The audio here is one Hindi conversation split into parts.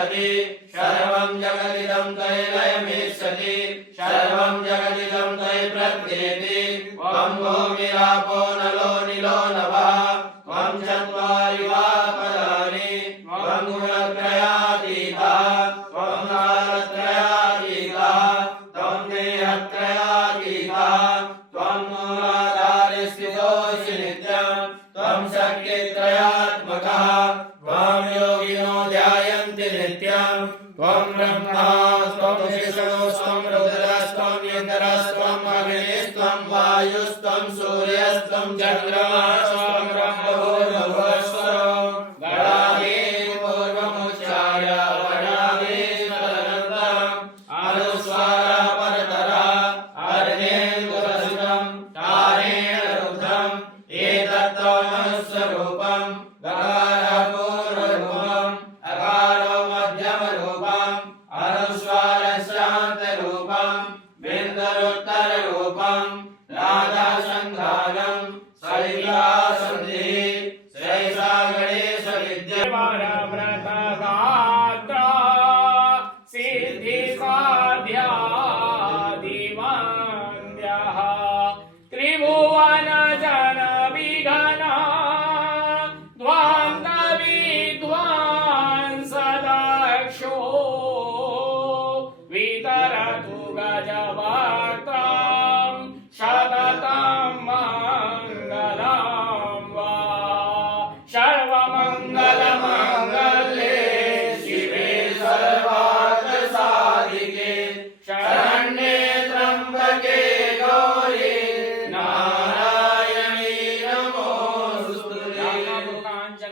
तिष्ठति सर्वं जगदिदं तये लयमीष्यति सर्वं जगदिदं तये प्रत्येति त्वं भूमिरापो नलो नीलो नभः त्वं चत्वारि वाक्पदानि त्वं गुणत्रयातीतः त्वं कालत्रयातीतः त्वं देहत्रयातीतः त्वं मूलाधारस्थितोऽसि नित्यं त्वं शक्तित्रयात्मकः त्वं योगिनो ध्यायन्ति नित्यं त्वं ब्रह्मा त्वं विष्णुस्त्वं रुद्रस्त्वं इन्द्रस्त्वं अग्निस्त्वं वायुस्त्वं सूर्यस्त्वं चन्द्रमास्त्वं ब्रह्मभूर्भुवस्त्वं गणाधीः पूर्वमुच्चाय वनाधीः तदनन्तरम् अनुस्वारः परतरः अर्धेन्दुरसितं तारेण रुद्धम् एतत्त्वमनुस्वरूपं गकारः पूर्वरूपम् अकारो मध्यमरूपम् अनुस्वारः शान्तरूपम् बिन्दुरुत्तररूपम् राधासङ्घानम् सलिला सन्धिः सैषा गणेशविद्या व्रतगात्रा सिद्धिसाध्यादिवन्द्यः त्रिभुवनजनविघ्ना ध्वान्तविध्वंसदक्षो वितरतु गजवक्त्रं सततं मङ्गलं वा सर्वमङ्गलमङ्गले शिवे सर्वार्थसाधिके शरण्ये त्र्यम्बके गौरी नारायणी नमोस्तुते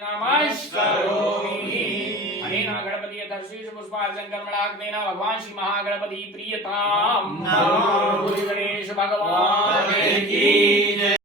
नमस्करोमि अनेन गणपति दर्शेष पुष्पार्चन कर्मणाग्नेन भगवान श्री महागणपति प्रियताम नमो गणेश भगवान की जय।